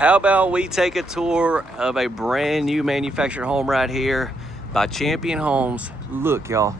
How about we take a tour of a brand new manufactured home right here by Champion Homes. Look, y'all,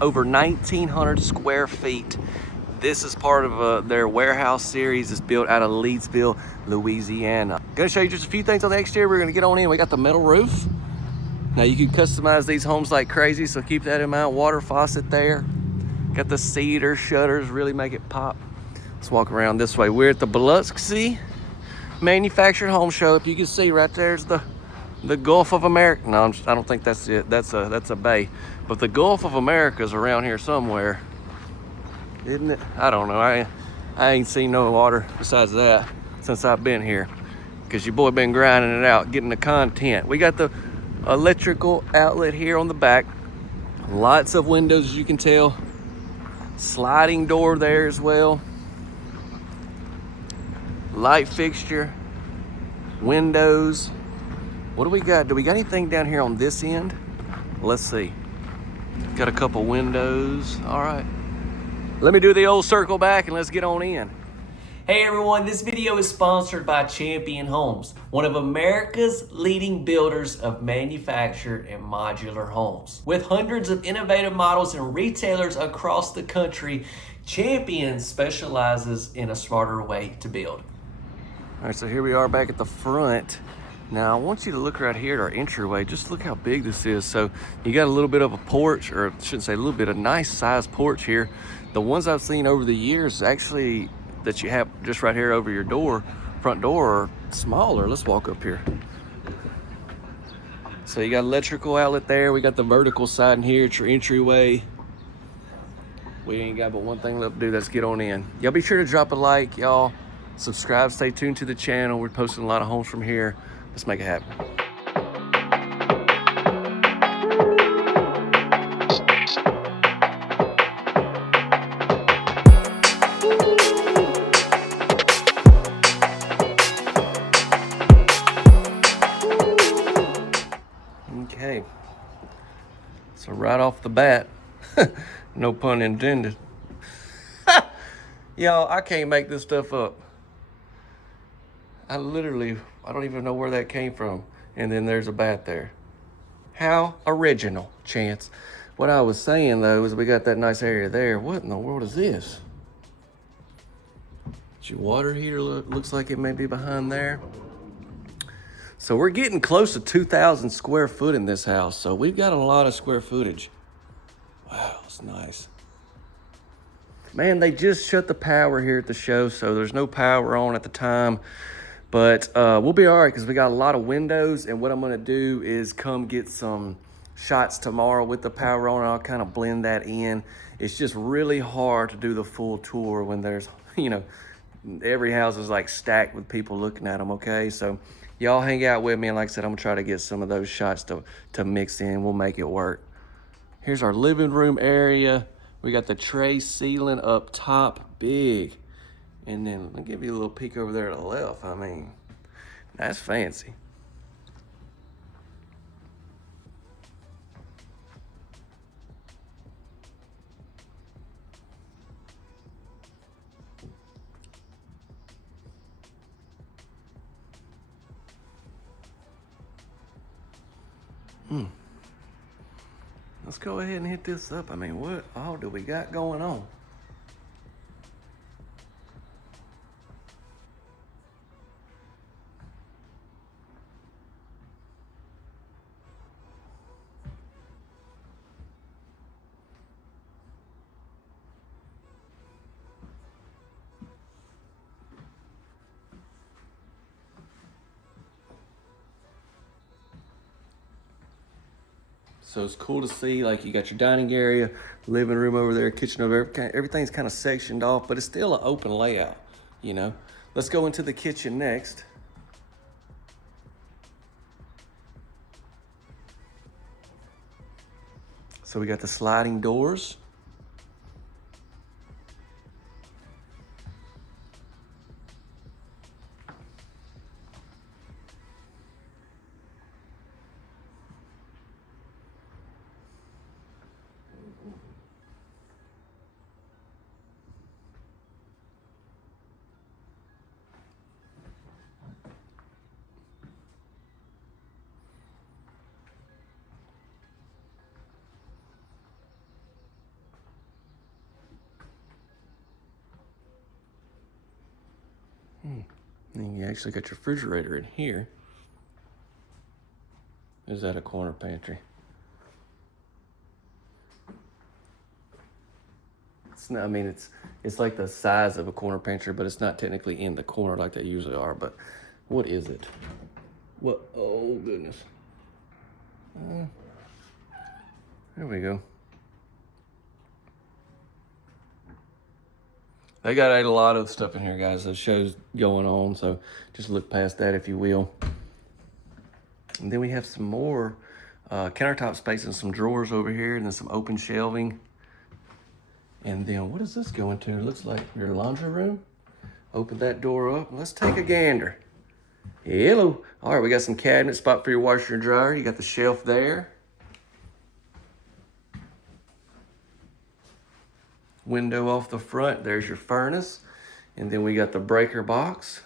over 1,900 square feet. This is part of their warehouse series. It's built out of Leedsville, Louisiana. Gonna show you just a few things on the exterior. We're gonna get on in. We got the metal roof. Now you can customize these homes like crazy, so keep that in mind. Water faucet there. Got the cedar shutters, really make it pop. Let's walk around this way. We're at the Biloxi Manufactured Home Show. If you can see right there's the Gulf of America. No, I don't think that's it. That's a bay. But the Gulf of America is around here somewhere, isn't it? I don't know. I ain't seen no water besides that since I've been here, because your boy been grinding it out, getting the content. We got the electrical outlet here on the back. Lots of windows, as you can tell. Sliding door there as well. Light fixture, windows. What do we got? Do we got anything down here on this end? Let's see. Got a couple windows. All right. Let me do the old circle back and let's get on in. Hey everyone, this video is sponsored by Champion Homes, one of America's leading builders of manufactured and modular homes. With hundreds of innovative models and retailers across the country, Champion specializes in a smarter way to build. All right, so here we are back at the front. Now I want you to look right here at our entryway. Just look how big this is. So you got a little bit of a porch, or I shouldn't say a little bit, a nice sized porch here. The ones I've seen over the years actually that you have just right here over your door, front door, are smaller. Let's walk up here. So you got electrical outlet there. We got the vertical side in here. It's your entryway. We ain't got but one thing left to do. Let's get on in. Y'all be sure to drop a like, y'all. Subscribe, stay tuned to the channel. We're posting a lot of homes from here. Let's make it happen. Okay, so right off the bat, no pun intended. Y'all, I can't make this stuff up. I don't even know where that came from. And then there's a bat there. How original, Chance. What I was saying though is we got that nice area there. What in the world is this? Your water heater looks like it may be behind there. So we're getting close to 2,000 square foot in this house. So we've got a lot of square footage. Wow, it's nice. Man, they just shut the power here at the show, so there's no power on at the time. But we'll be all right because we got a lot of windows, and what I'm gonna do is come get some shots tomorrow with the power on, and I'll kind of blend that in. It's just really hard to do the full tour when there's, every house is like stacked with people looking at them, okay? So y'all hang out with me, and like I said, I'm gonna try to get some of those shots to mix in. We'll make it work. Here's our living room area. We got the tray ceiling up top, big. And then let me give you a little peek over there to the left. I mean, that's fancy. Let's go ahead and hit this up. I mean, what all do we got going on? So it's cool to see, like, you got your dining area, living room over there, kitchen over there. Everything's kind of sectioned off, but it's still an open layout, Let's go into the kitchen next. So we got the sliding doors. And you actually got your refrigerator in here. Is that a corner pantry? It's not, I mean, it's like the size of a corner pantry, but it's not technically in the corner like they usually are. But what is it? What? Oh, goodness. There we go. They got a lot of stuff in here, guys. The show's going on, so just look past that if you will. And then we have some more countertop space and some drawers over here, and then some open shelving. And then what does this go into? It looks like your laundry room. Open that door up. Let's take a gander. Hello. All right, we got some cabinet spot for your washer and dryer. You got the shelf there. Window off the front, there's your furnace. And then we got the breaker box.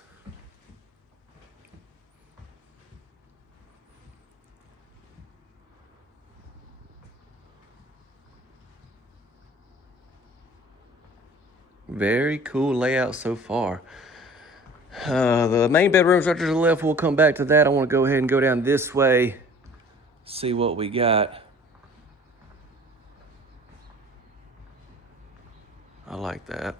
Very cool layout so far. The main bedroom's right to the left. We'll come back to that. I want to go ahead and go down this way, see what we got. I like that.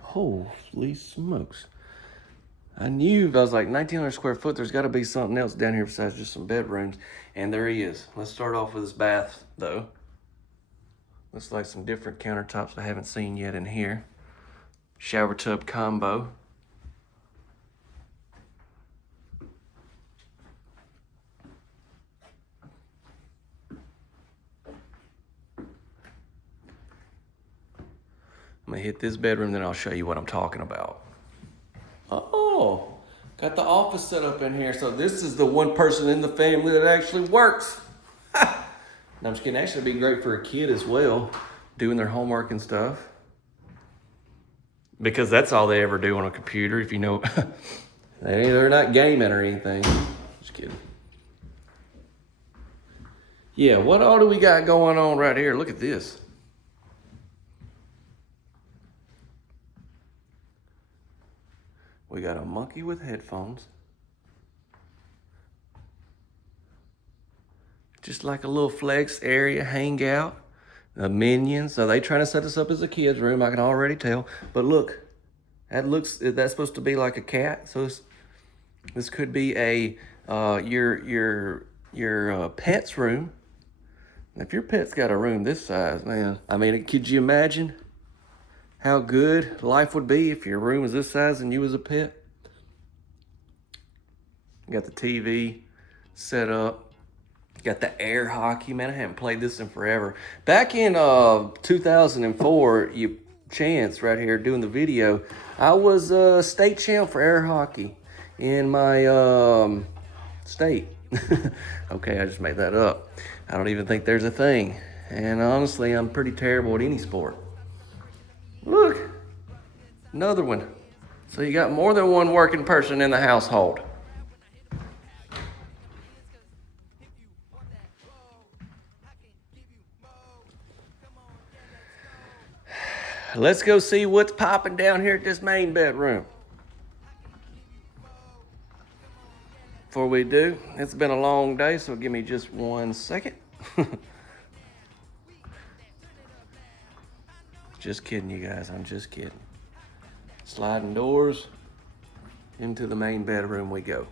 Holy smokes. I was like 1,900 square foot. There's got to be something else down here besides just some bedrooms. And there he is. Let's start off with his bath, though. Looks like some different countertops I haven't seen yet in here. Shower tub combo. I'm gonna hit this bedroom, then I'll show you what I'm talking about. Oh, got the office set up in here. So this is the one person in the family that actually works. No, I'm just kidding. Actually, it'd be great for a kid as well, doing their homework and stuff. Because that's all they ever do on a computer, if you know. They're not gaming or anything. Just kidding. Yeah, what all do we got going on right here? Look at this. We got a monkey with headphones. Just like a little flex area, hangout. The Minions. So they trying to set this up as a kid's room, I can already tell. But look, that's supposed to be like a cat. So this could be a your pet's room. If your pet's got a room this size, man, I mean, could you imagine how good life would be if your room was this size and you was a pet? You got the TV set up. Got the air hockey, man. I haven't played this in forever. Back in 2004, Chance right here doing the video, I was state champ for air hockey in my state. Okay, I just made that up. I don't even think there's a thing. And honestly, I'm pretty terrible at any sport. Look, another one. So you got more than one working person in the household. Let's go see what's popping down here at this main bedroom. Before we do, it's been a long day, so give me just 1 second. Just kidding, you guys, I'm just kidding. Sliding doors, into the main bedroom we go.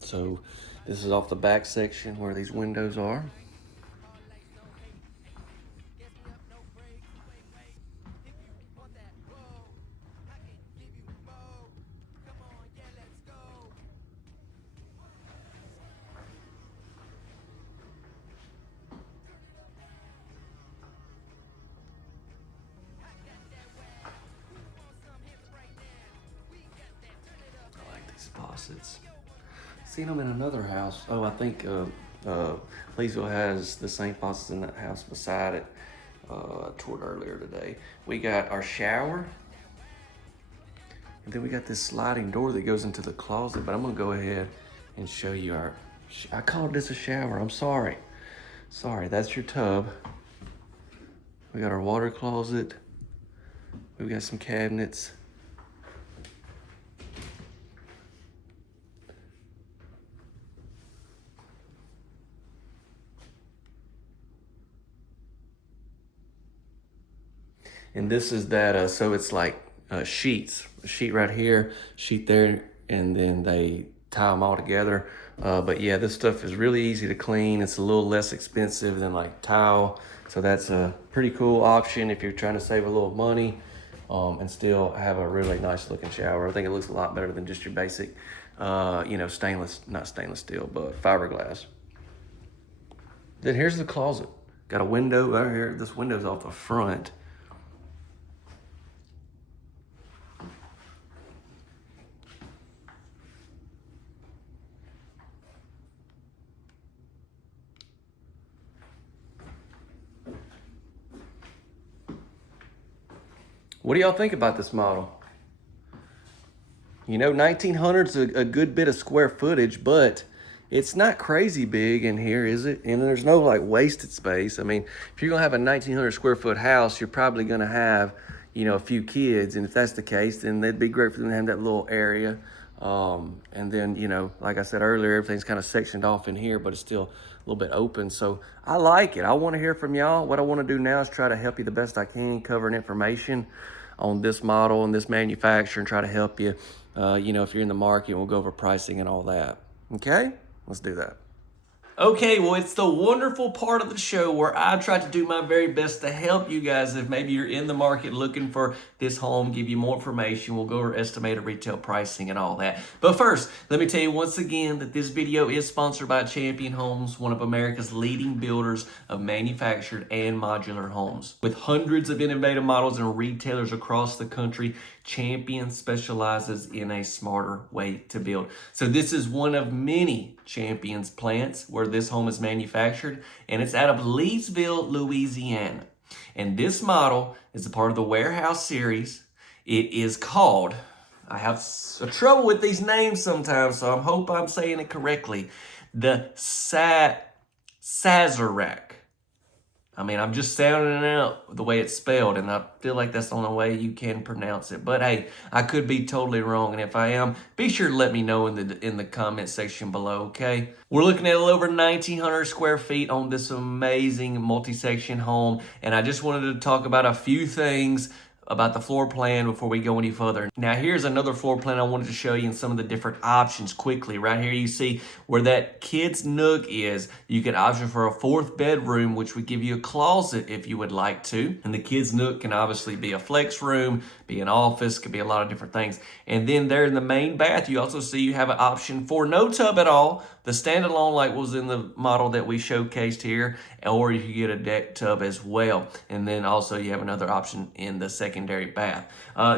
So this is off the back section where these windows are. I like these faucets. Seen them in another house. Oh, I think Leesville has the same faucets in that house beside it. I toured earlier today. We got our shower. And then we got this sliding door that goes into the closet, but I'm gonna go ahead and show you I called this a shower, I'm sorry. Sorry, that's your tub. We got our water closet. We've got some cabinets. And this is that, so it's like sheets. A sheet right here, sheet there, and then they tie them all together. But yeah, this stuff is really easy to clean. It's a little less expensive than like tile. So that's a pretty cool option if you're trying to save a little money and still have a really nice looking shower. I think it looks a lot better than just your basic, stainless, not stainless steel, but fiberglass. Then here's the closet. Got a window right here. This window's off the front. What do y'all think about this model? 1900's a good bit of square footage, but it's not crazy big in here, is it? And there's no like wasted space. I mean, if you're gonna have a 1900 square foot house, you're probably gonna have, a few kids. And if that's the case, then it'd be great for them to have that little area. And then, like I said earlier, everything's kind of sectioned off in here, but it's still a little bit open. So I like it. I want to hear from y'all. What I want to do now is try to help you the best I can, covering information on this model and this manufacturer, and try to help you, if you're in the market. We'll go over pricing and all that. Okay, let's do that. Okay, well, it's the wonderful part of the show where I try to do my very best to help you guys if maybe you're in the market looking for this home, give you more information. We'll go over estimated retail pricing and all that. But first, let me tell you once again that this video is sponsored by Champion Homes, one of America's leading builders of manufactured and modular homes. With hundreds of innovative models and retailers across the country, Champion specializes in a smarter way to build. So this is one of many Champion's plants where this home is manufactured, and it's out of Leesville, Louisiana. And this model is a part of the Warehouse series. It is called, I have trouble with these names sometimes, so I hope I'm saying it correctly, the Sazerac. I mean, I'm just sounding it out the way it's spelled, and I feel like that's the only way you can pronounce it. But hey, I could be totally wrong, and if I am, be sure to let me know in the comment section below, okay? We're looking at a little over 1,900 square feet on this amazing multi-section home, and I just wanted to talk about a few things about the floor plan before we go any further. Now here's another floor plan I wanted to show you and some of the different options quickly. Right here you see where that kid's nook is. You can option for a 4th bedroom, which would give you a closet if you would like to. And the kid's nook can obviously be a flex room, be an office, could be a lot of different things. And then there in the main bath, you also see you have an option for no tub at all, the standalone like was in the model that we showcased here, or you could get a deck tub as well. And then also you have another option in the secondary bath.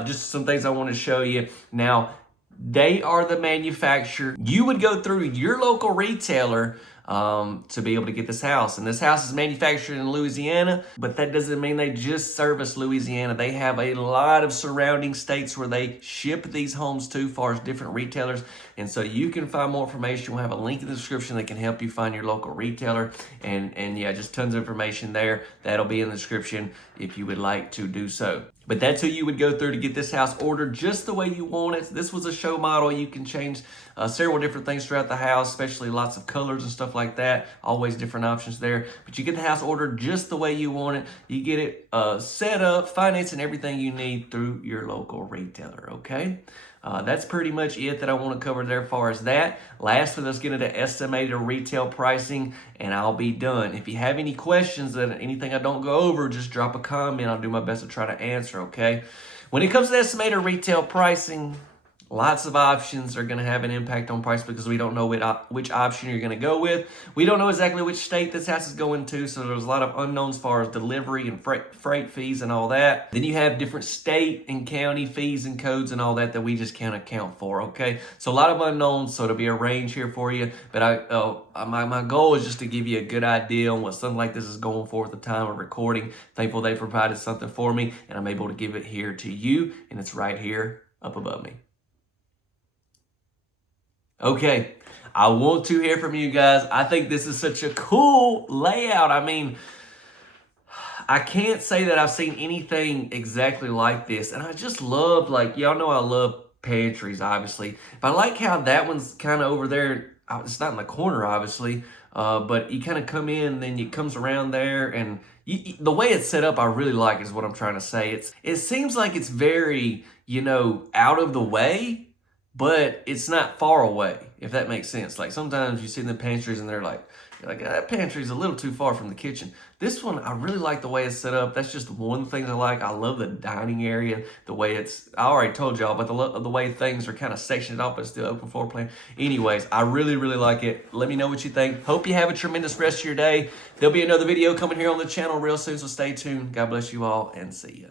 Just some things I want to show you. Now, they are the manufacturer. You would go through your local retailer to be able to get this house. And this house is manufactured in Louisiana, but that doesn't mean they just service Louisiana. They have a lot of surrounding states where they ship these homes to, as far as different retailers. And so you can find more information. We'll have a link in the description that can help you find your local retailer. And yeah, just tons of information there. That'll be in the description if you would like to do so. But that's who you would go through to get this house ordered just the way you want it. This was a show model. You can change several different things throughout the house, especially lots of colors and stuff like that. Always different options there. But you get the house ordered just the way you want it. You get it set up, financing, everything you need through your local retailer, okay? That's pretty much it that I want to cover there as far as that. Lastly, let's get into estimated retail pricing, and I'll be done. If you have any questions and anything I don't go over, just drop a comment. I'll do my best to try to answer, okay? When it comes to estimated retail pricing, lots of options are going to have an impact on price because we don't know which option you're going to go with. We don't know exactly which state this house is going to, so there's a lot of unknowns as far as delivery and freight fees and all that. Then you have different state and county fees and codes and all that we just can't account for, okay? So a lot of unknowns, so it'll be a range here for you. But my goal is just to give you a good idea on what something like this is going for at the time of recording. Thankful they provided something for me, and I'm able to give it here to you, and it's right here up above me. Okay, I want to hear from you guys. I think this is such a cool layout. I mean, I can't say that I've seen anything exactly like this. And I just love, like, y'all know I love pantries, obviously. But I like how that one's kind of over there. It's not in the corner, obviously. But you kind of come in, then it comes around there. And the way it's set up, I really like, is what I'm trying to say. It seems like it's very, you know, out of the way, but it's not far away, if that makes sense. Like, sometimes you see the pantries and they're like, that pantry's a little too far from the kitchen. This one, I really like the way it's set up. That's just one thing I like. I love the dining area, the way I already told y'all, but the way things are kind of sectioned off, but still open floor plan. Anyways, I really, really like it. Let me know what you think. Hope you have a tremendous rest of your day. There'll be another video coming here on the channel real soon, so stay tuned. God bless you all, and see ya.